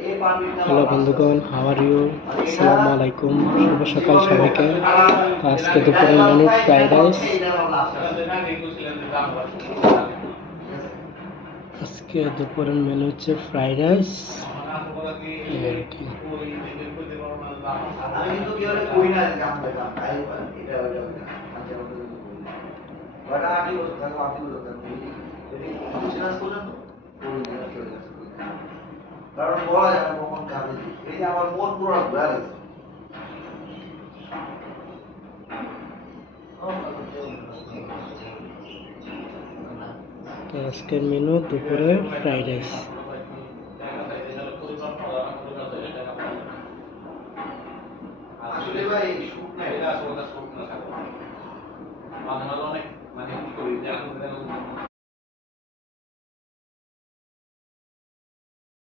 Hello বন্ধুগণ, how are you? আসসালামু আলাইকুম, শুভ সকাল সবাইকে। আজকে দুপুরের মেনু ফ্রাইড রাইস। আজকে দুপুরের মেনু হচ্ছে ফ্রাইড রাইস। কারণ বলা যায় না কখন কাজে এই যে আমার মন পুরো ঘুরে গেছে। তো আজকের মেনু দুপুরে ফ্রাইড রাইস। আসলে ভাই শুট নাই